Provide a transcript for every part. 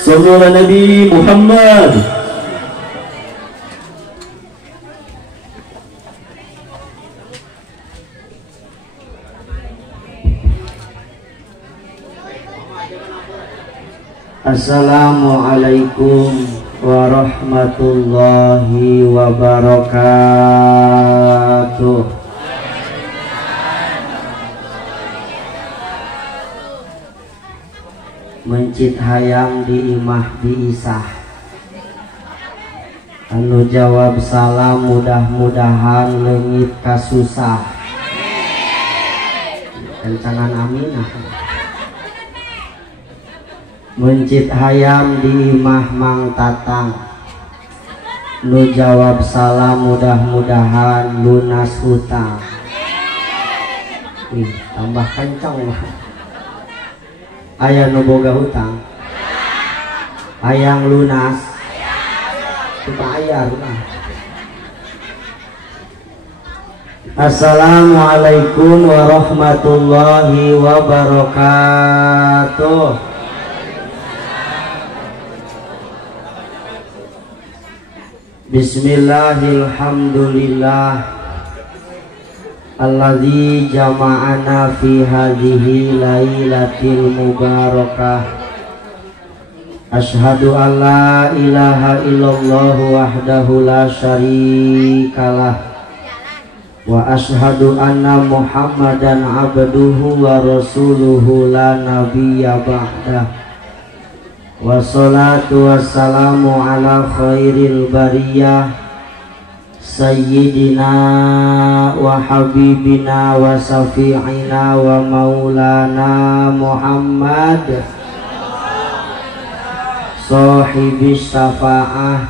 Sallallahu Nabi Muhammad. Assalamualaikum warahmatullahi wabarakatuh. Mencit hayang di imah di isah, anu jawab salam mudah-mudahan leungit kasusah. Kencangan aminah. Mencit hayam di imah Mang Tatang, nu jawab salam mudah-mudahan lunas hutang. Tambah kencang mah. Aya nu boga hutang, hayang lunas, bayar lah. Assalamualaikum warahmatullahi wabarakatuh. Bismillahirrahmanirrahim. Alladzi jama'ana fi hadhihi lailatil mubarakah. Asyhadu an la ilaha illallah wahdahu la syarikalah wa asyhadu anna Muhammadan abduhu wa rasuluhu la nabiyya ba'dah. Wassalatu wassalamu ala khairil bariyah Sayyidina wa habibina wa safi'ina wa maulana Muhammad sahibis syafa'ah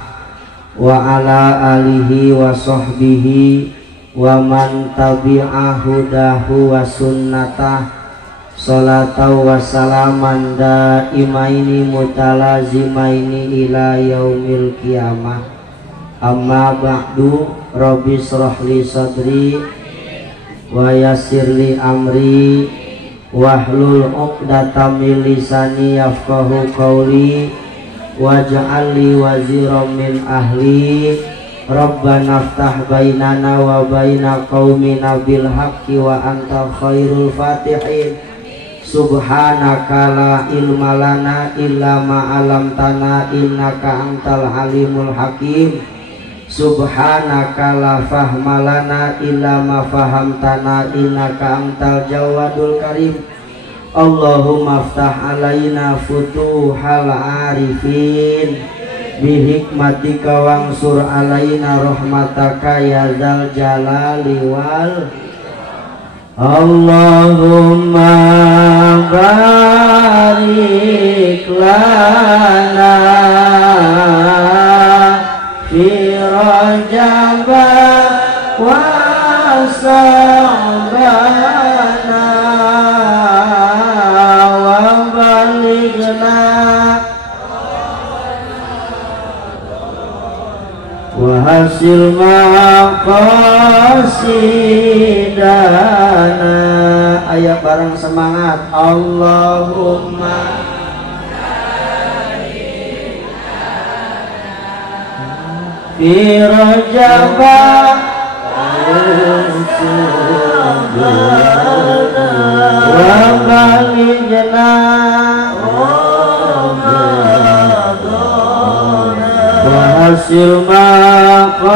wa ala alihi wa sahbihi wa man tabi'a hudahu wa sunnatah salatu wa salaman daimaini mutalazimaini ila yaumil qiyamah. Amma ba'du, Rabbi shrahli sadri wa yassirli amri wahlul 'uqdatam min lisani yafqahu qawli waj'alni waziran min ahli. Rabbana iftah bainana wa baina qaumina bil haqqi wa anta khairul fatihin. Subhanaka la ilma lana illa ma 'allamtana innaka antal alimul hakim. Subhanaka la fahma lana illa ma fahamtana innaka antal jawadul karim. Allahumma aftah alaina futuhal arifin bihikmatika wangsur alaina rahmataka ya dzal jalali wal. Allahumma barik lana fi Rajab wa Sa'bana wa balighna wa hasil maqasidana. Ayo bareng semangat. Allahumma fi Rajab wa balighna wa hasil maqasidana.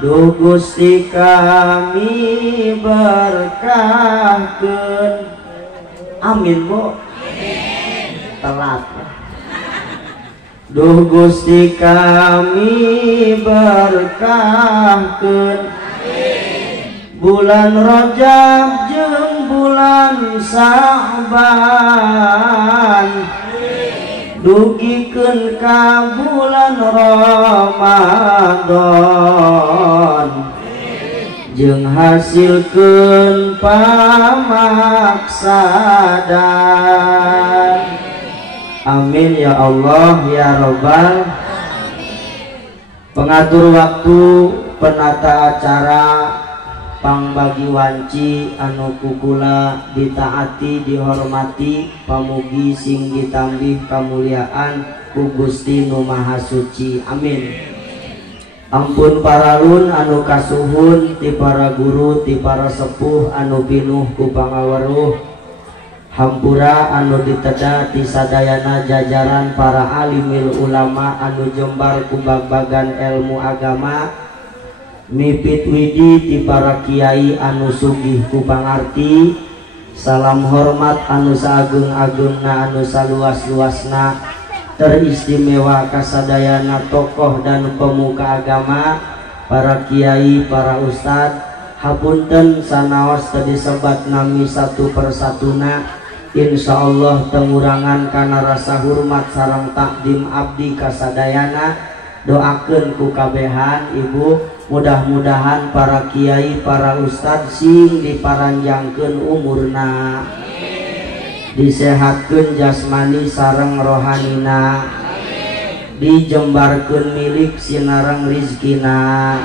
Duh Gusti kami berkahkeun. Amin Bu. Telat. Duh Gusti kami berkahkeun bulan Rajab jeung bulan Sa'ban, dugikeun ka bulan Ramadan, jeung hasilkeun pamaksadan. Amin ya Allah ya Rabbal. Pengatur waktu, penata acara, pangbagi wanci anu kukula ditaati dihormati, pamugi sing ditambih kamuliaan ku Gusti Nu Maha Suci. Amin. Ampun paralun anu kasuhun ti para guru ti para sepuh anu pinuh ku pangaweruh, hampura anu diteda ti sadayana jajaran para alimil ulama anu jembar ku babagan ilmu agama, mipit widi ti para kiai anu sugih ku pangarti, salam hormat anu saagung-agungna anu saluas-luasna, teristimewa kasadayana tokoh dan pemuka agama, para kiai, para ustad, hapunten sanaos tadi sebat nami satu persatuna, insyaallah tengurangan kana rasa hormat sareng takdim abdi kasadayana. Doakeun ku kabehan ibu, mudah-mudahan para kiai, para ustad sing diparanjangkeun umurna, disehatkeun jasmani sareng rohanina, dijembarkeun milik sinareng rizkina,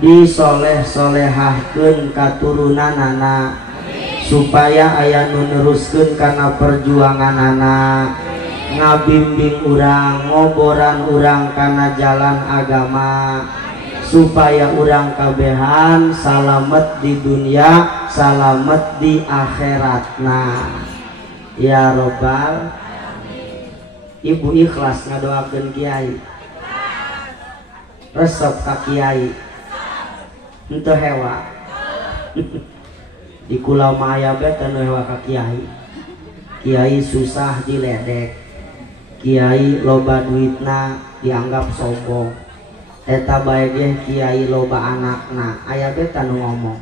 disoleh-solehahkeun katurunanana, supaya aya nu neruskeun kana perjuanganana, ngabimbing urang, ngoboran urang kana jalan agama, supaya urang kabehan salamet di dunia, salamet di akhiratna ya Robbal. Ibu ikhlas ngadoakeun kiai, resep ka kiai henteu hewa di kula maya be teu hewa ka kiai. Kiai susah diledek, kiai loba duitna dianggap sombong, eta bae ge kiai loba anakna aya be tanu ngomong.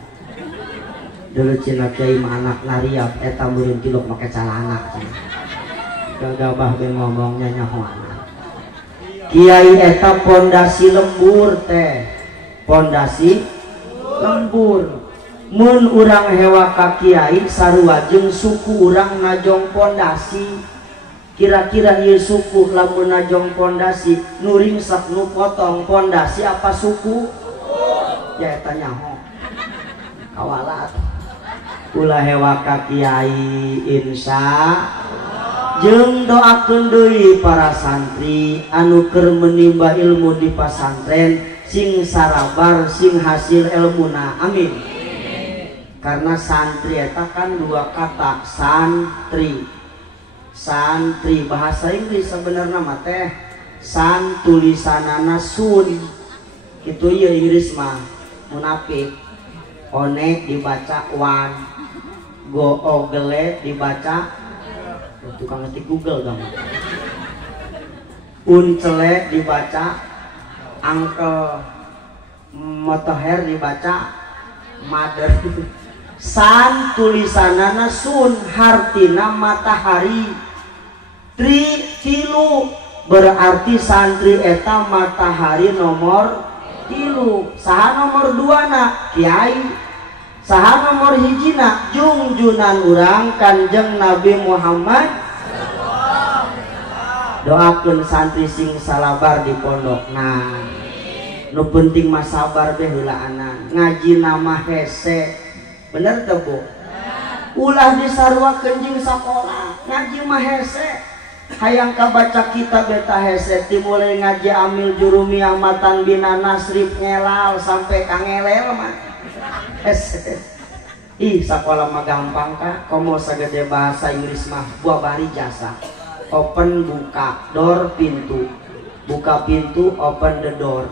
Dulu cina kiai mah anakna riap, eta murid tiluk make calana, gagabah be ngomongnya nyahoana. Kiai eta pondasi lembur teh, pondasi lembur. Mun urang hewa ka kiai sarua jeung suku urang najong pondasi. Kira-kira ieu suku lamun najong pondasi nu ringsak nu potong pondasi apa suku? Ya eta nyaho. Kawalat. Ulah hewa ka kiai insya jeung doakeun deui para santri anu keur menimba ilmu di pasantren, sing sarabar sing hasil ilmuna. Amin. Karena santri eta kan dua kata, santri. Santri bahasa Inggris sebenarnya mah teh san tulisanana sun. Kitu ieu Inggris mah munafik. One dibaca one, google dibaca, tukang ngetik Google dong. Uncele dibaca uncle, motoher dibaca mother. San tulisanana sun, hartina matahari. Tilu berarti santri eta matahari nomor tilu. Saha nomor 2 na kiai, saha nomor 1 na junjunan urang Kanjeng Nabi Muhammad. Doakeun santri sing salabar di pondok. Nah, nu penting mah sabar teh heulaanan. Ngaji nama hese, bener teu Bu? Ulah disarwakeun jeung sakola, ngaji mah hese. Hayang kabaca kitab beta hese, dimulai ngaji amil jurumiyah matan bina nasrib ngelal sampai kangelel mah hese. Ih sakola mah gampang kah? Komo sagede bahasa Inggris mah buah bari jasa. Open buka, door pintu, buka pintu, open the door.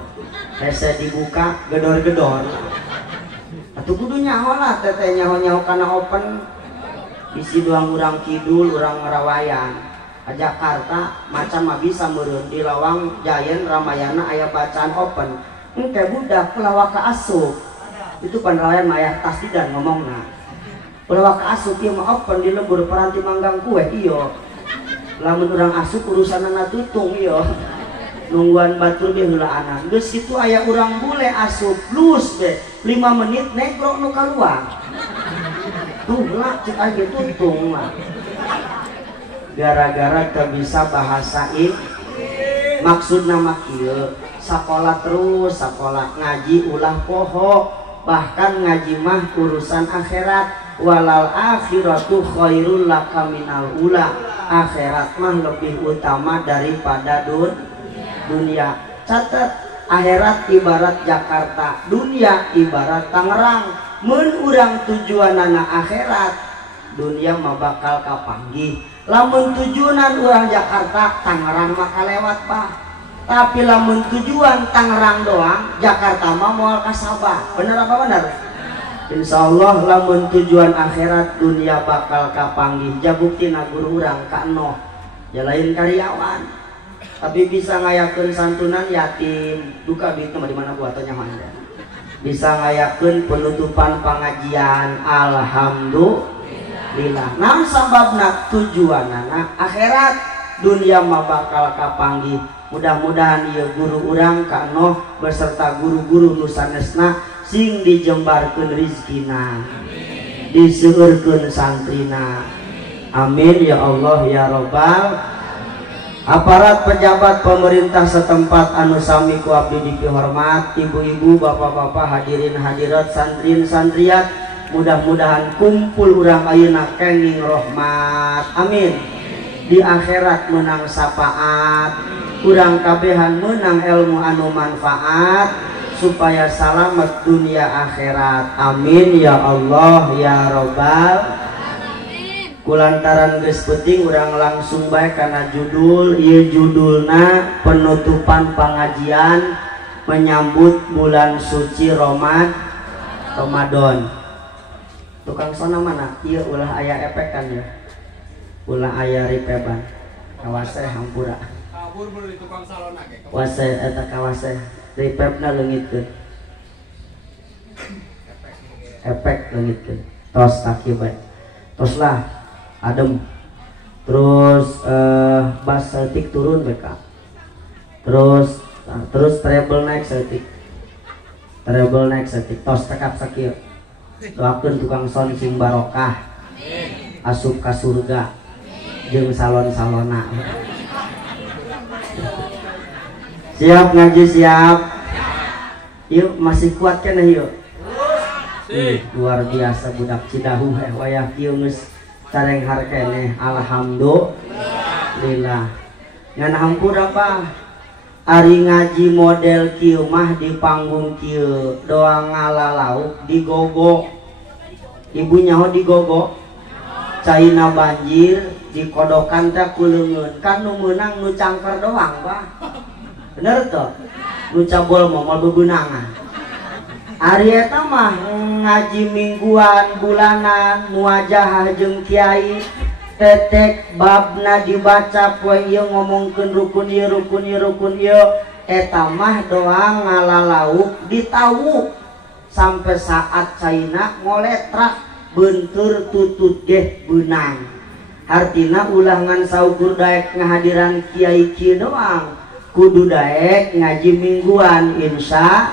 Hese dibuka, gedor-gedor. Atuh kudu nyaho lah, teteh nyaho-nyaho kana open. Isi doang urang kidul, urang ngarawayan. Jakarta macam mah bisa meureun di lawang Jayen Ramayana aya bacaan open. Engke budak pelawaka asup. Itu panrawayan mah aya tasdidan ngomongna. Pelawaka asup ieu mah open di lembur paranti manggang kue ieu. Lamun urang asup urusanana tutung ieu. Nungguan batur ge heulaanan. Geus kitu aya urang bule asup lus be. 5 menit negro nu keluar tuh lah cek aja tuntung mah gara-gara teu bisa bahasa maksud nama kieu sekolah terus sekolah ngaji ulah poho bahkan ngaji mah urusan akhirat walal akhiratu khairul laka minal ula akhirat mah lebih utama daripada dunia catat akhirat ibarat Jakarta dunia ibarat Tangerang mun urang tujuanana akhirat dunia mah bakal kapanggih lamun tujuan urang Jakarta Tangerang mah kalewat bah tapi lamun tujuan Tangerang doang Jakarta mah moal kasabah bener apa bener insyaallah lamun tujuan akhirat dunia bakal kapanggih jabuktina guru urang ka enoh jalain karyawan tapi bisa ngayakeun santunan yatim duka duit mah di mana buat nyaman bisa ngayakeun penutupan pengajian alhamdulillah naon sababna tujuanana akhirat dunia mah bakal kapanggih mudah-mudahan ieu guru urang ka enoh beserta guru-guru nu sanesna sing dijembarkeun rizkina diseueurkeun santrina amin ya Allah ya Rabbal aparat pejabat pemerintah setempat anu sami ku abdi dipihormat ibu-ibu bapak-bapak hadirin hadirat santrin santriat mudah-mudahan kumpul urang ayeuna kenging rahmat amin di akhirat menang syafaat urang kabehan menang ilmu anu manfaat supaya selamat dunia akhirat amin ya Allah ya Rabbal kulantaran geus penting urang langsung bae kana judul ieu judulna penutupan pengajian menyambut bulan suci Ramadan tukang sona mana ieu ulah aya efek kan ya ulah aya ripeban kawase hampura kabur beulah di tukang salona ge wase eta kawase ripebna leungitkeun efek leungitkeun tos taki bae tos lah adem terus bas setik turun mereka terus treble naik setik tos tekap sakieu doakeun tukang son sing barokah asup ka surga jeung salon-salona siap ngaji siap yuk masih kuat kan yuk luar biasa budak Cidahu wayah kieu geus careng harkene alhamdulillah ngan hampura apa ari ngaji model kieu mah di panggung kieu doang ngalalauk digogo ibu nyaho digogo caina banjir dikodokan teh kuleungeun kan nu meunang nu cangker doang bah bener tuh nu cabol mah bebeunangan ari eta mah ngaji mingguan bulanan muajahah jeung kiai tetek babna dibaca poe ieu ngomongkeun rukun ieu eta mah doang ngalalauk ditawu sampai saat caina ngoletrak bentur tutut ge beunang artina ulangan saukur daek ngahadiran kiai kieu doang kudu daek ngaji mingguan insya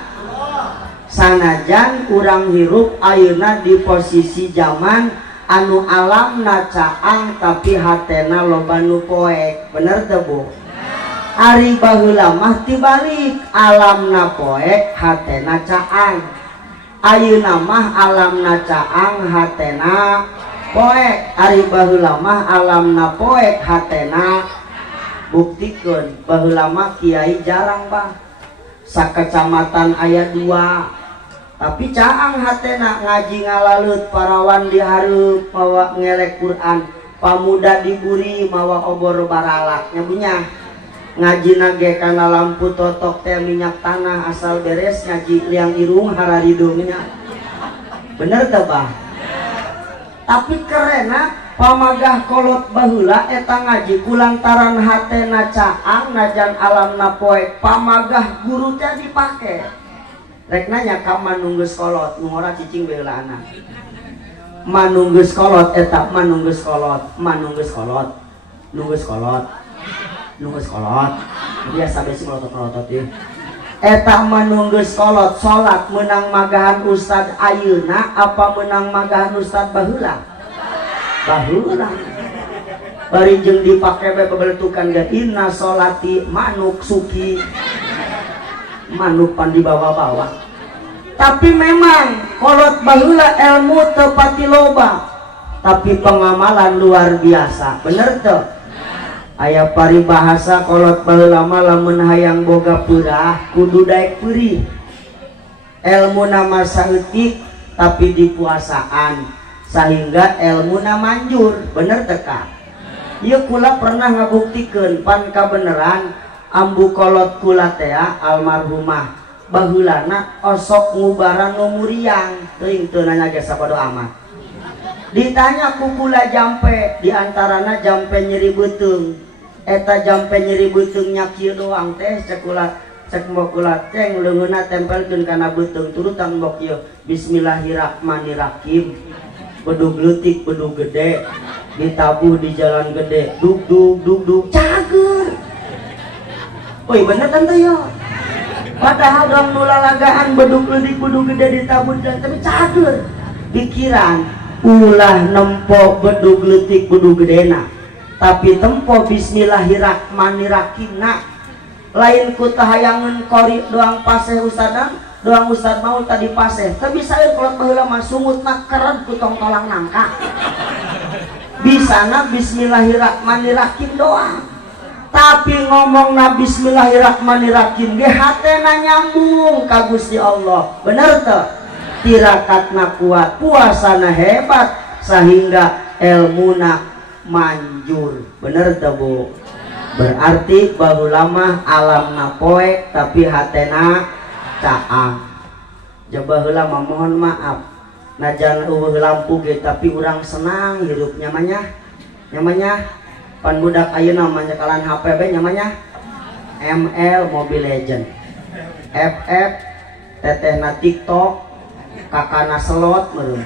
sanajan urang hirup ayeuna di posisi zaman anu alamna caang tapi hatena loba nu poek bener teu Bu ari baheula mah tibalik alamna poek hatena caang ayeuna mah alamna caang hatena poek ari baheula mah alamna poek hatena buktikeun baheula mah kiai jarang bah sakecamatan aya 2 tapi caang hatena ngaji ngalalut parawan dihareup mawa ngelek Quran pamuda diburi mawa obor baralak nyabunya ngaji nage kana lampu totok teh minyak tanah asal beres ngaji liang irung hararidungnya bener teh bah tapi kerena pamagah kolot baheula eta ngaji kulantaran hatena caang najan alamna poek pamagah guru teh dipake rek nanya ka manunggeus kolot nu ngora cicing baheula anak manunggeus kolot eta manunggeus kolot biasa besi melotot-melotot ieu eta menunggus kolot salat menang magahan Ustad ayeuna apa menang magahan Ustad baheula? Baheula. Bari jeung dipake bae pabeletukan ge inna sholati manuk suki. Manuk pan dibawa-bawa. Tapi memang kolot baheula ilmu teu pati loba, tapi pengamalan luar biasa. Bener teu? Aya paribahasa kolot baheula mah lamun hayang boga peurah kudu daek peurih. Elmuna mah saeutik tapi dipuasaan sehingga elmuna manjur. Bener teu Kak? Ieu kula pernah ngabuktikeun pan kabeneran ambu kolot kula teh almarhumah baheulana osok ngubaran nu muriang teuing teu nanya ge sapodo amat. Ditanya ku kula jampe diantarana jampe nyeri beuteung. Eta jampe nyeri beuteungnya kieu doang teh cek mbok kula teh leungeunna tempelkeun kana beuteung turutan mbok kieu bismillahirrahmanirrahim. Bedug leutik bedug gede ditabuh di jalan gede dug dug cager. Woi bener kan teh ya? Padahal dong nulalagaan bedug leutik bedug gede ditabuh di jalan tapi cager. Pikiran ulah nempo bedug leutik bedug gedena tapi tempo bismillahirrahmanirrahim lain ku tahayangan kori doang paseh ustadan doang ustad mau tadi paseh tapi saya kalau baheula mah sungutna keren ku tong tolang nangka bisana bismillahirrahmanirrahim doang tapi ngomongna bismillahirrahmanirrahim ge hatena nyambung ka Gusti Allah. Bener teu? Tirakatna kuat, puasana hebat sehingga ilmuna manjur. Bener teu Bu? Berarti baheula mah alamna poek tapi hatena caang. Coba heula mah mohon maaf. Najan eueuh lampu ge tapi urang senang hirup nyamannya. Pan budak ayeuna mah nyekalan HP bae nyamannya. ML Mobile Legend. FF tetehna TikTok, kakana selot meureun.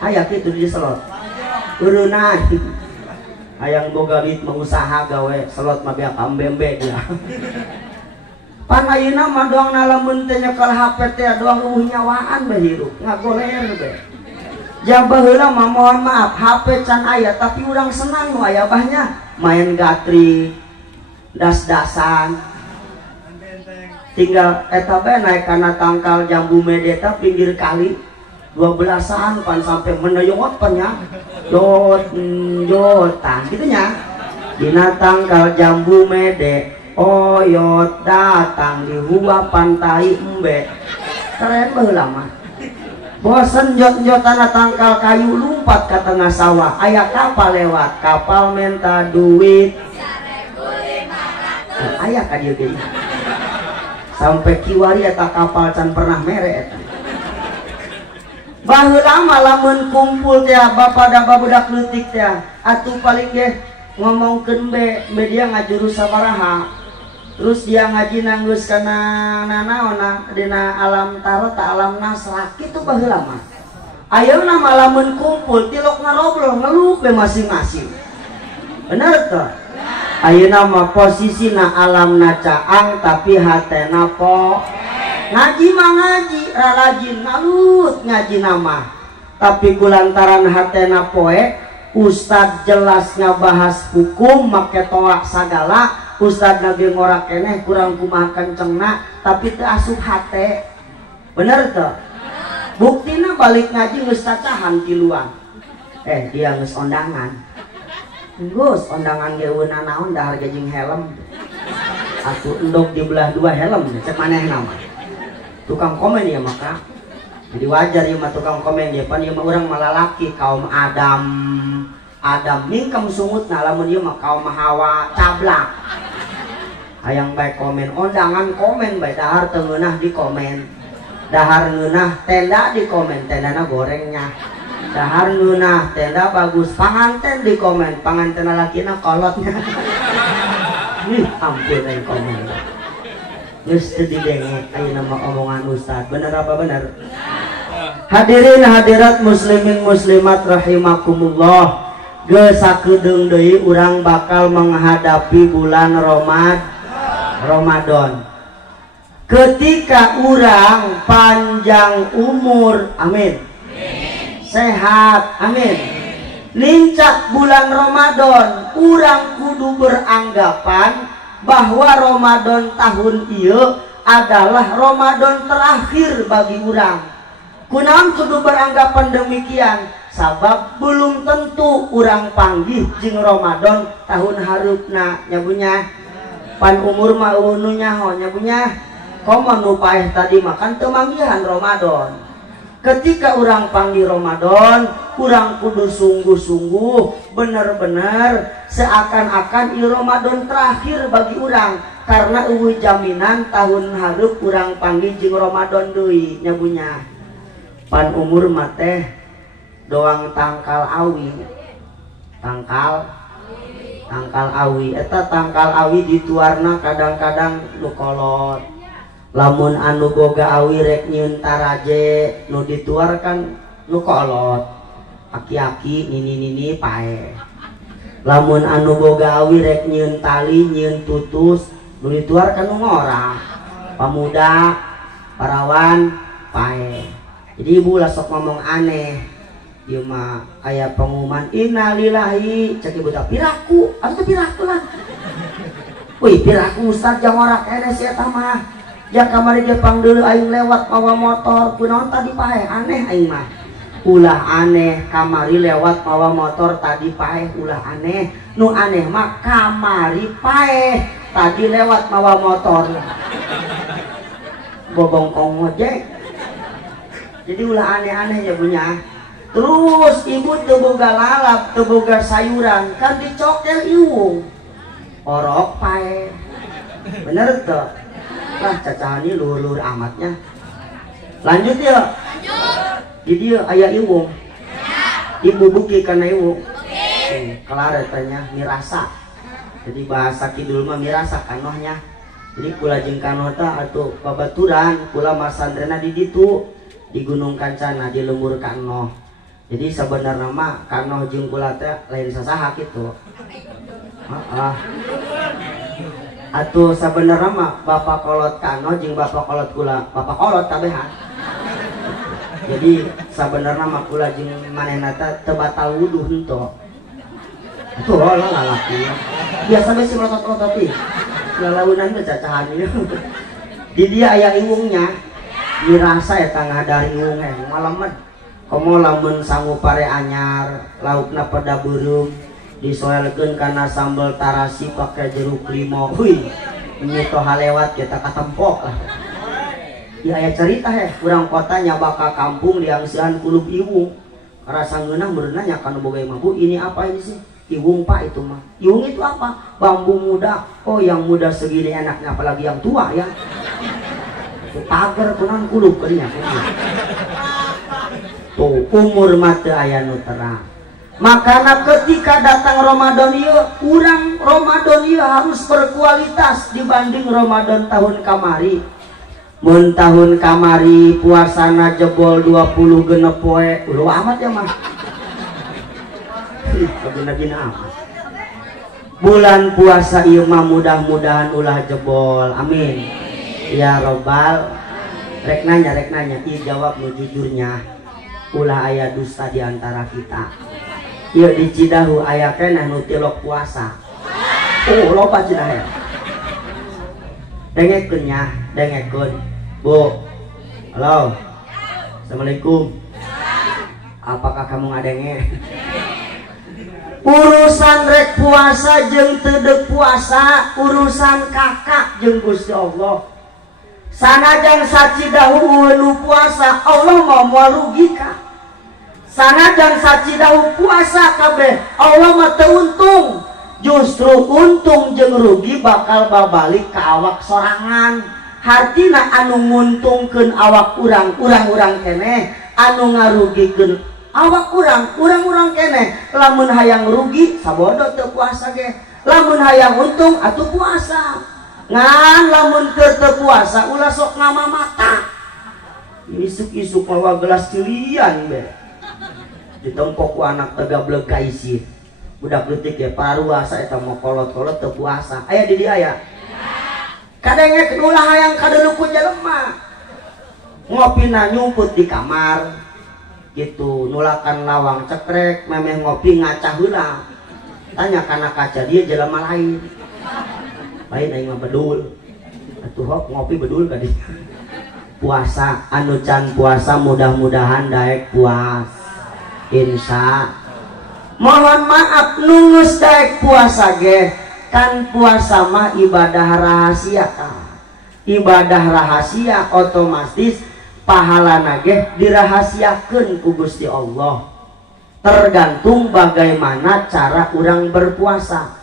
Aya kitu di selot. Ureunan. Hayang boga duit mengusaha gawe selot mah beak ambembe dia. Pan ayeuna mah doang lamun teh nyekel HP teh doang eueuh nyawaan bae hirup, ngagoler bae. Jaba heula mah mohon maaf HP can aya tapi urang senang nu aya bahnya main gatri, das-dasan. Tinggal eta bae naik kana tangkal jambu medeta pinggir kali 12-an pan sampai meneyot pan nya. Jotan gitu nya. Dina tangkal jambu mede oyot datang di hua pantai embe. Keren baheula mah. Bosen jot-jotana tangkal kayu lumpat ke tengah sawah. Aya kapal lewat, kapal minta duit. Aya ka dieu ge. Sampai kiwari eta kapal can pernah mere eta. Baheula mah lamun kumpul teh bapa da babudak leutik teh atuh paling ge ngomongkeun be dia ngajurus sabaraha. Terus dia ngaji nanggus kana nanaona dina alam tarot alam nasrah kitu baheula mah. Ayeuna mah lamun kumpul tilok ngarobrol ngeluh be masing-masing. Bener teu? Ayeuna mah posisina alamna caang tapi hatena po. Ngaji mah ngaji rarajin ngalut ngaji nama. Tapi kulantaran hatena poek ustad jelas ngabahas hukum make toak sagala. Ustad nabi ngorak keneh kurang kumaha kencengna tapi teu asup hate. Bener teu? Buktina balik ngaji geus cacahan tiluan. Dia geus ondangan. Geus ondangan ge weuna naon dahar ge jeung helm. Atuh endog di belah dua helm cek manehna mah. Tukang komen ya maka. Jadi wajar ieu mah tukang komen dia pan ieu mah urang malalaki kaum Adam mingkem sungutna lamun ieu mah kaum Hawa cablak. Hayang bae komen ondangan komen bae dahar teu ngeunah di komen. Dahar ngeunah tenda di komen tendana gorengnya. Dahar ngeunah tenda bagus panganten di komen panganten lalakina kolotnya. Ih ampun ai komen. Geus teu didenge ayeuna mah omongan ustad. Bener apa bener? Hadirin hadirat muslimin muslimat rahimakumullah. Geus sakedeung deui urang bakal menghadapi bulan Ramadan. ketika urang panjang umur, amin, sehat, amin, lincak bulan Ramadan, urang kudu beranggapan bahwa Ramadan tahun ieu adalah Ramadan terakhir bagi urang. Kunaon kudu beranggapan demikian? Sabab belum tentu urang panggih jeung Ramadan tahun harupna nyabunya. Pan umur mah nu nyaho nyabunya. Komo nu paeh tadi makan teu manggihan Ramadan. Ketika urang panggih Ramadan, urang kudu sungguh-sungguh bener-bener seakan-akan ieu Ramadan terakhir bagi urang karena eueuh jaminan tahun hareup urang panggih jeung Ramadan deui nyabunya. Pan umur mah teh doang tangkal awi, tangkal awi eta tangkal awi dituarna kadang-kadang nu kolot. Lamun anu boga awi rek nyieun taraje nu dituarkan nu kolot, aki-aki nini pae. Lamun anu boga awi rek nyieun tali nyieun tutus nu dituarkan nu ngorah, pamuda parawan pae. Jadi ibu lah sok ngomong aneh. Ieu mah aya pengumuman innalillahi cek ibu teh piraku atuh piraku lah. Wih piraku Ustaz jang ora kene si eta mah. Ya kamari ge pangdeuleu aing lewat mawa motor kunaon tadi paeh aneh aing mah. Ulah aneh kamari lewat mawa motor tadi paeh ulah aneh. Nu aneh mah kamari paeh tadi lewat mawa motor. Bobongkong ojek. Jadi ulah aneh-aneh ya punya. Terus ibu teu boga lalap, teu boga sayuran, kan dicokel iwung. Orok pae. Bener tuh. Lah cacahan ini luhur-luhur amatnya. Lanjut ya. Lanjut. Jadi aya iwung. Ibu buki kana iwung. Kelar tanya mirasa. Jadi bahasa kidul mah mirasa kanohnya. Jadi kula jeung kanoh teh atuh babaturan, kula masandrena di ditu di Gunung Kancana di lembur kanoh. Jadi sebenarnya mah kanoh jeung kula teh lain sasaha kitu. Heeh. Atuh sebenarnya mah bapak kolot kanoh jeung bapak kolot kula, bapak kolot kabehan. Jadi sebenarnya mah kula jeung manehna teh teu batal wudu henteu. Atuh lah lalaki. Biasa we si melotot-melotot ieu. Lalaunan teh cacahan ieu. Di dia aya iwungnya. Dirasa eta ngadari iwung malamet. Komo lamun sangu pare anyar laukna pada burung disoelkeun kana sambal tarasi pake jeruk limau. Hui nyeto halewat kita katempok lah. Ieu aya cerita urang kota nyaba ka kampung diangsehan kulub iwung. Rasa ngeunah meureunna nya kana boga imah, Bu ini apa ini sih? Iwung Pak itu mah. Iwung itu apa? Bambu muda. Oh yang muda segini enaknya apalagi yang tua ya. Pagar kunan kulub kalinya. Tuh umur mata aya nu terang. Makana ketika datang Ramadan ieu, urang Ramadan ieu harus berkualitas dibanding Ramadan tahun kamari. Mun tahun kamari puasana jebol 20 genep poe, ulah amat ya mah. Kabina-bina amat. Bulan puasa ieu mah mudah-mudahan ulah jebol. Amin. Ya Robbal. Rek nanya, ieu jawab nu jujurnya. Ulah aya dusta di antara kita. Ieu di Cidahu aya keneh nu tilok puasa. Oh, loba cenah ya. Dengekeun nya, dengekeun. Bu. Halo. Assalamualaikum. Apakah kamu ngadenge? Urusan rek puasa jeung teu deuk puasa, urusan kakak jeung Gusti Allah. Sanajan sacidahu nu puasa Allah mau rugi ka. Sanajan sacidahu puasa kabeh Allah mah teu untung. Justru untung jeung rugi bakal babalik ka awak sorangan. Hartina anu nguntungkeun awak urang keneh, anu ngarugikeun awak urang keneh. Lamun hayang rugi sabodo teu puasa ge. Lamun hayang untung atuh puasa. Ngan lamun keur teu puasa ulah sok ngamamata. Isuk-isuk mawa gelas ceulian be. Ditempok ku anak tegableg ka isi. Budak leutik ge paruasa eta mau kolot-kolot teu puasa. Aya di dieu aya. kadenge ulah hayang kadelu ku jelema ngopina nyumput di kamar gitu nulakan lawang cekrek memeh ngopi ngacah heula tanya kana kaca dia jelema lain aing mah bedul atuh hok ngopi bedul ka dieu puasa anu can puasa mudah-mudahan daek puas insya mohon maaf nungus daek puasa ge kan puasa mah ibadah rahasia ibadah rahasia otomatis pahalana ge dirahasiakeun ku Gusti Allah tergantung bagaimana cara orang berpuasa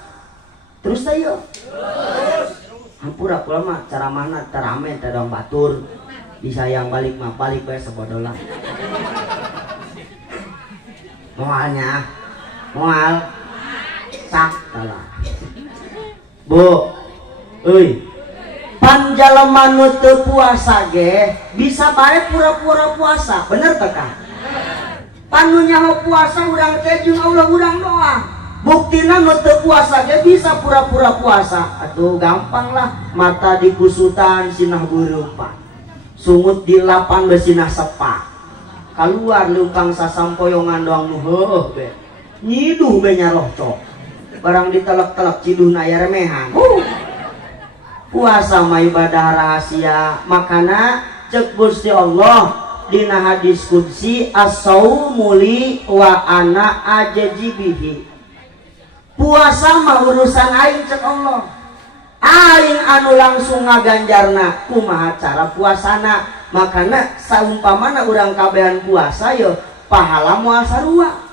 terus ayo hampura pula mah cara mana terame tadong batur bisa yang balik mah balik bae sebodolah moalnya moal sak tala bu euy pan jalema nu teu puasa ge bisa bae pura-pura puasa bener teh Kang pan nu nyaho puasa urang teh jeung Allah urang doa buktina nu teu puasa ge bisa pura-pura puasa atuh gampang lah mata dikusutan sinah beureumpan sungut di lapan besinah sepak keluar leumpang sasampoyongan doang nu heuh be nyiduh be nyaroh cok barang ditelek-telek ciduhna aya remehan puasa mah ibadah rahasia makana cek Gusti Allah dina hadis qudsi as-saumu li wa ana ajajibihi puasa mah urusan aing cek Allah aing anu langsung ngaganjarna kumaha cara puasana makana saumpamana urang kabehan puasa yo pahala moal sarua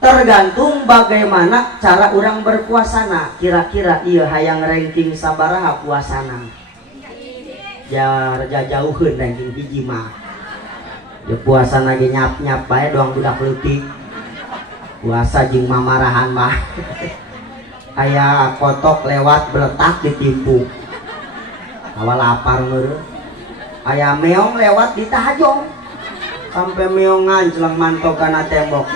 tergantung bagaimana cara orang berpuasana kira-kira iya hayang ranking sabaraha puasana jar jauheun ranking hiji mah ya puasana ge nyap-nyap bae doang budak leutik puasa jeung mamarahan mah aya kotok lewat beletak ditimpu awal lapar meureun aya meong lewat ditahajong sampai meongan celang mantok kana tembok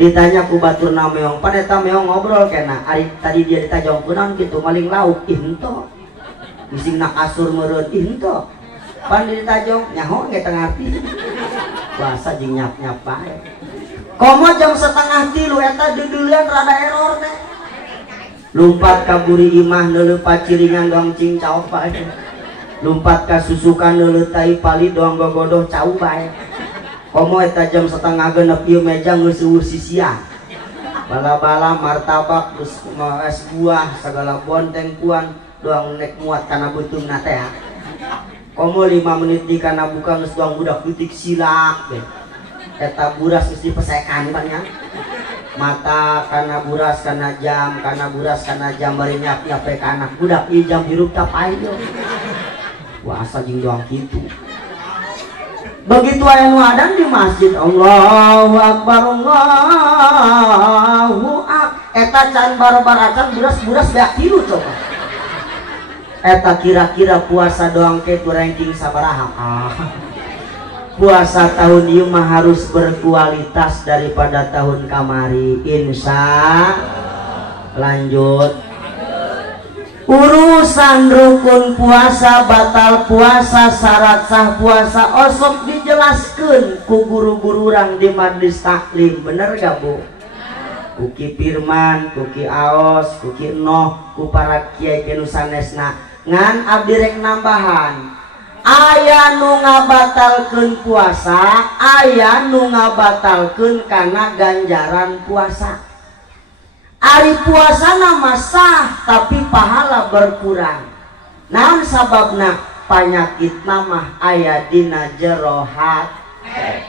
ditanya ku baturna meong pan eta meong ngobrol kena ari tadi dia ditajong kunaon kitu maling lauk henteu bisingna kasur meureun henteu pan ditajong nyaho ge teu ngarti puasa jeung nyap-nyap bae komo jam 2:30 eta dudeuleun rada error teh lumpat ka buri imah neuleuh paciringan doang cing caok bae lumpat ka susukan neuleuh tai pali doang gogodoh cau bae komo eta jam 5:30 ieu meja geus eueuh sisian bala-bala martabak es buah segala bonteng kuan doang nek muat kana beuteungna teh komo 5 menit di kana buka geus doang budak leutik silak teh eta buras geus dipesekan banyak mata kana buras kana jam bari nyap-nyap ka anak budak ieu jam hirup teh pae puasa jeung doang kitu begitu aya nu adan di masjid Allahu Akbar Allahu Akbar eta can barobar acan buras-buras beak tilu coba eta kira-kira puasa doang ke tu ranking sabaraha puasa tahun ieu mah harus berkualitas daripada tahun kamari insya lanjut urusan rukun puasa batal puasa syarat sah puasa osok dijelaskan ku guru-guru urang di majlis taklim bener gak bu kuki Firman kuki Aos kuki Noh ku para kiai kenu sanesna ngan abdi rek nambahan aya nu ngabatalkeun puasa aya nu ngabatalkeun kana ganjaran puasa ari puasana mah sah tapi pahala berkurang naon sababna panyakitna mah aya dina jero hate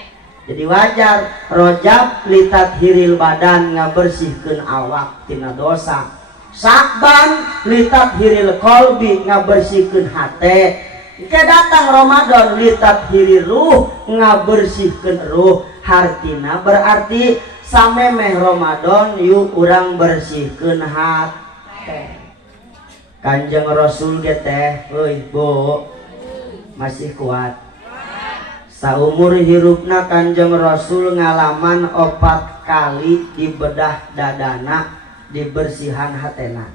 jadi wajar Rojab litat hiril badan ngabersihkeun awak tina dosa Sakban litat hiril kolbi ngabersihkeun hate ke datang Ramadan litat hiril ruh ngabersihkeun ruh hartina berarti samemeh Ramadan yuk urang bersihkeun hate Kanjeng Rasul ge teh euy bu masih kuat saumur hirupna Kanjeng Rasul ngalaman 4 kali dibedah dadana dibersihan hatena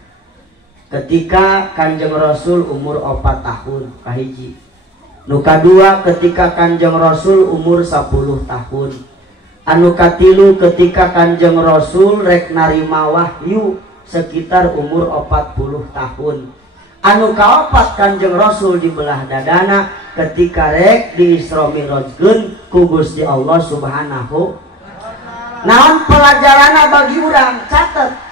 ketika Kanjeng Rasul umur 4 tahun kahiji. Nu kadua ketika Kanjeng Rasul umur 10 tahun. Anu katilu ketika Kanjeng Rasul rek narima wahyu sekitar umur 40 tahun. Anu kaopat Kanjeng Rasul dibelah dadana ketika rek di Isra Mi'rajkeun ku Gusti Allah Subhanahu. Naon pelajaranna bagi urang catet